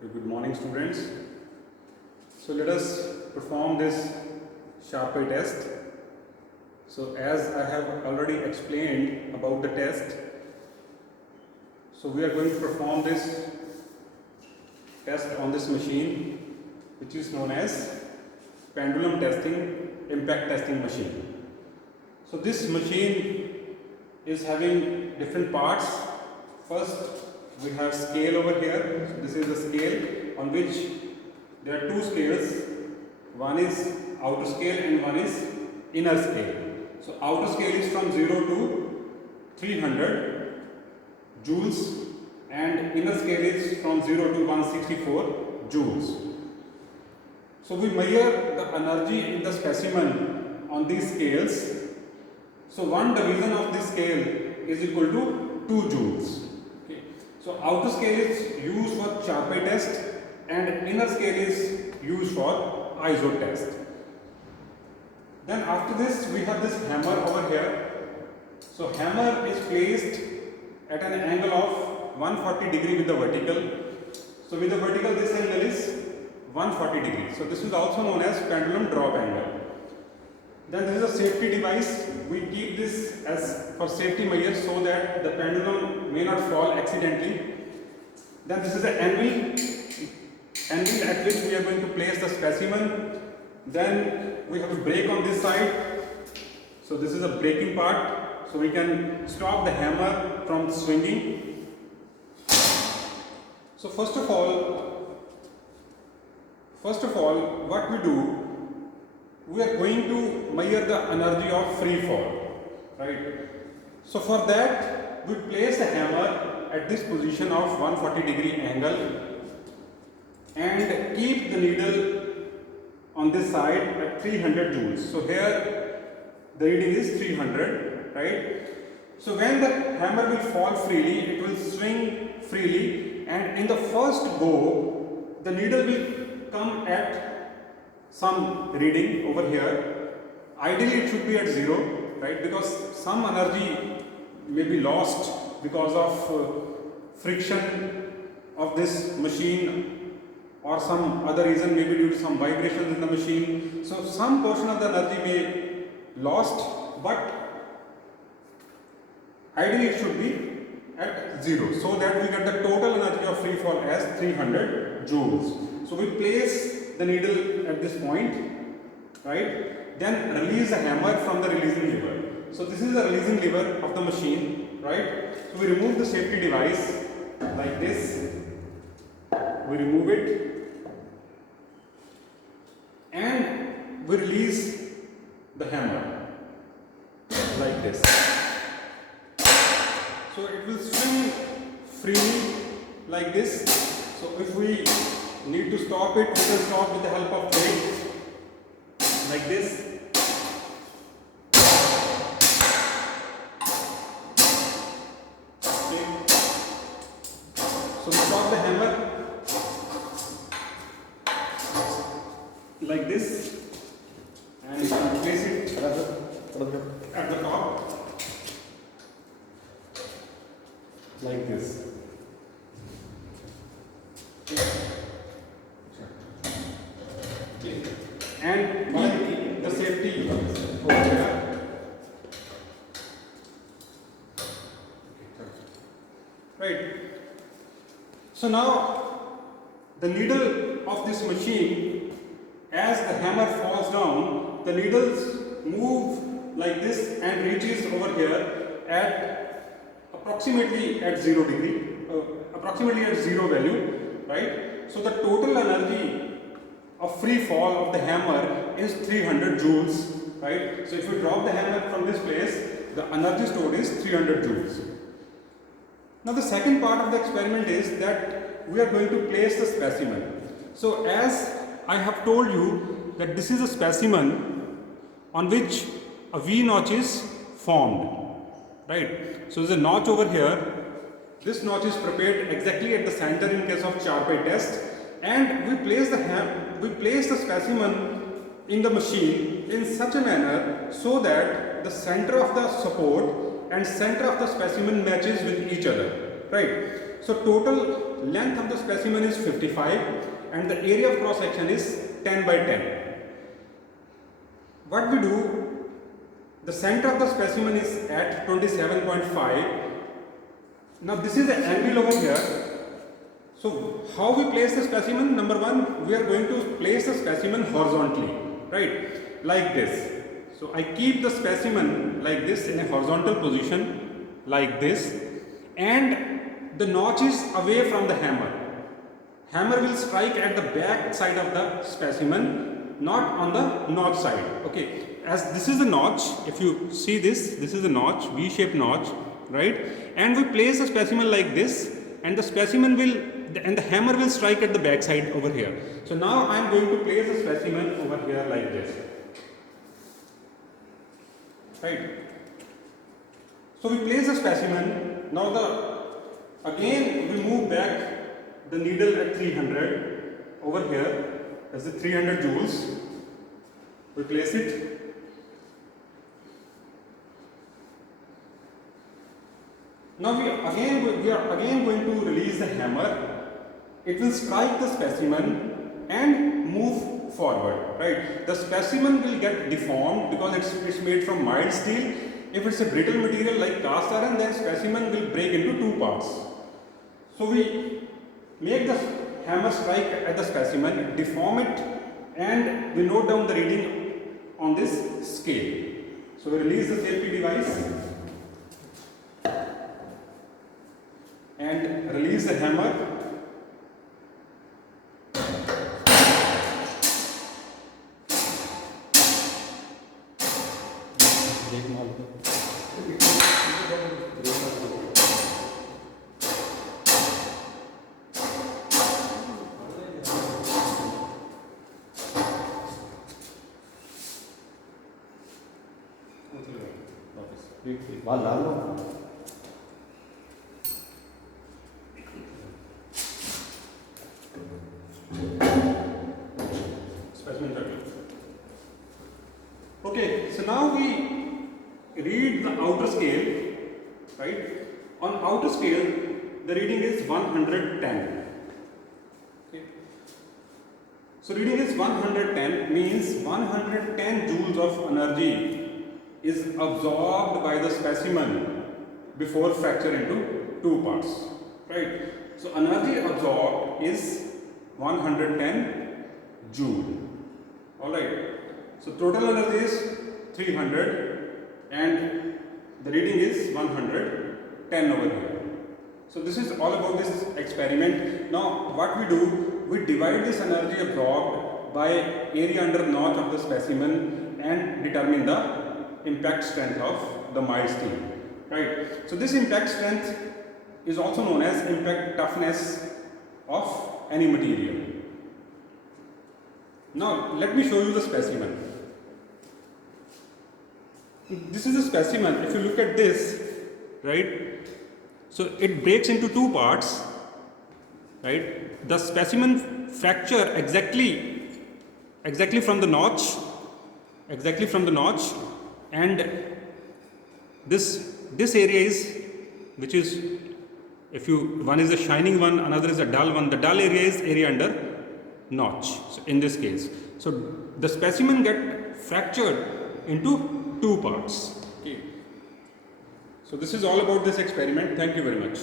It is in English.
Okay, good morning students. So let us perform this Sharpe test. So as I have already explained about the test, so we are going to perform this test on this machine which is known as pendulum testing impact testing machine. So this machine is having different parts. First we have scale over here. So this is the scale on which there are two scales. One is outer scale and one is inner scale. So outer scale is from 0 to 300 joules and inner scale is from 0 to 164 joules. So we measure the energy in the specimen on these scales. So one division of this scale is equal to 2 joules. So outer scale is used for Sharpe test and inner scale is used for ISO test. Then after this we have this hammer over here. So hammer is placed at an angle of 140 degree with the vertical. So with the vertical this angle is 140 degree. So this is also known as pendulum drop angle. Then this is a safety device. We keep this as for safety measures so that the pendulum may not fall accidentally. Then this is the anvil at which we are going to place the specimen. Then we have a brake on this side. So this is a braking part. So we can stop the hammer from swinging. So first of all, what we do, we are going to measure the energy of free fall, right? So for that we place the hammer at this position of 140 degree angle and keep the needle on this side at 300 joules. So here the reading is 300, right? So when the hammer will fall freely, it will swing freely, and in the first go the needle will come at some reading over here. Ideally it should be at 0, right, because some energy may be lost because of friction of this machine or some other reason, maybe due to some vibrations in the machine. So some portion of the energy may lost, but ideally it should be at 0 so that we get the total energy of free fall as 300 joules. So we place the needle at this point, right? Then release the hammer from the releasing lever. So this is the releasing lever of the machine, right? So we remove the safety device like this. We remove it and we release the hammer like this. So it will swing freely like this. So if we need to stop it, we will stop with the help of brake like this. Okay. So we stop the hammer like this and you can place it at the top like this. And keep the safety over here. Right. So now the needle of this machine, as the hammer falls down, the needles move like this and reaches over here at approximately at 0 degree, approximately at 0 value, right? So the total energy of free fall of the hammer is 300 joules, right? So if you drop the hammer from this place, the energy stored is 300 joules. Now the second part of the experiment is that we are going to place the specimen. So as I have told you that this is a specimen on which a V notch is formed, right? So there's a notch over here. This notch is prepared exactly at the center in case of Sharpe test, and we place the specimen in the machine in such a manner so that the center of the support and center of the specimen matches with each other. right? So total length of the specimen is 55 and the area of cross section is 10 by 10. What we do, the center of the specimen is at 27.5. Now this is the angle over here. So how we place the specimen? Number one, we are going to place the specimen horizontally, right? Like this. So I keep the specimen like this in a horizontal position, like this, and the notch is away from the hammer. Hammer will strike at the back side of the specimen, not on the notch side. Okay, as this is the notch, if you see this is the notch, V-shaped notch, right? And we place the specimen like this, and the specimen will, and the hammer will strike at the back side over here. So now I am going to place the specimen over here like this, right? So we place the specimen. Now again we move back the needle at 300 over here as the 300 joules. We place it. Now we are again going to release the hammer. It will strike the specimen and move forward, right? The specimen will get deformed because it's made from mild steel. If it's a brittle material like cast iron, then specimen will break into two parts. So we make the hammer strike at the specimen, deform it, and we note down the reading on this scale. So we release the safety device and release the hammer. Okay, so now we read the outer scale, right? On outer scale, the reading is 110. Okay. So reading is 110 means 110 joules of energy is absorbed by the specimen before fracture into two parts, right? So energy absorbed is 110 joule. All right. So total energy is 300 and the reading is 110 over here. So this is all about this experiment. Now what we do, we divide this energy absorbed by area under notch of the specimen and determine the impact strength of the mild steel, right? So this impact strength is also known as impact toughness of any material. Now let me show you the specimen. This is a specimen. If you look at this, right, so it breaks into two parts, right? The specimen fracture exactly from the notch, and this area is, which is, if you, one is a shining one, another is a dull one. The dull area is area under notch. So in this case, so the specimen get fractured into two parts. Okay. So this is all about this experiment. Thank you very much.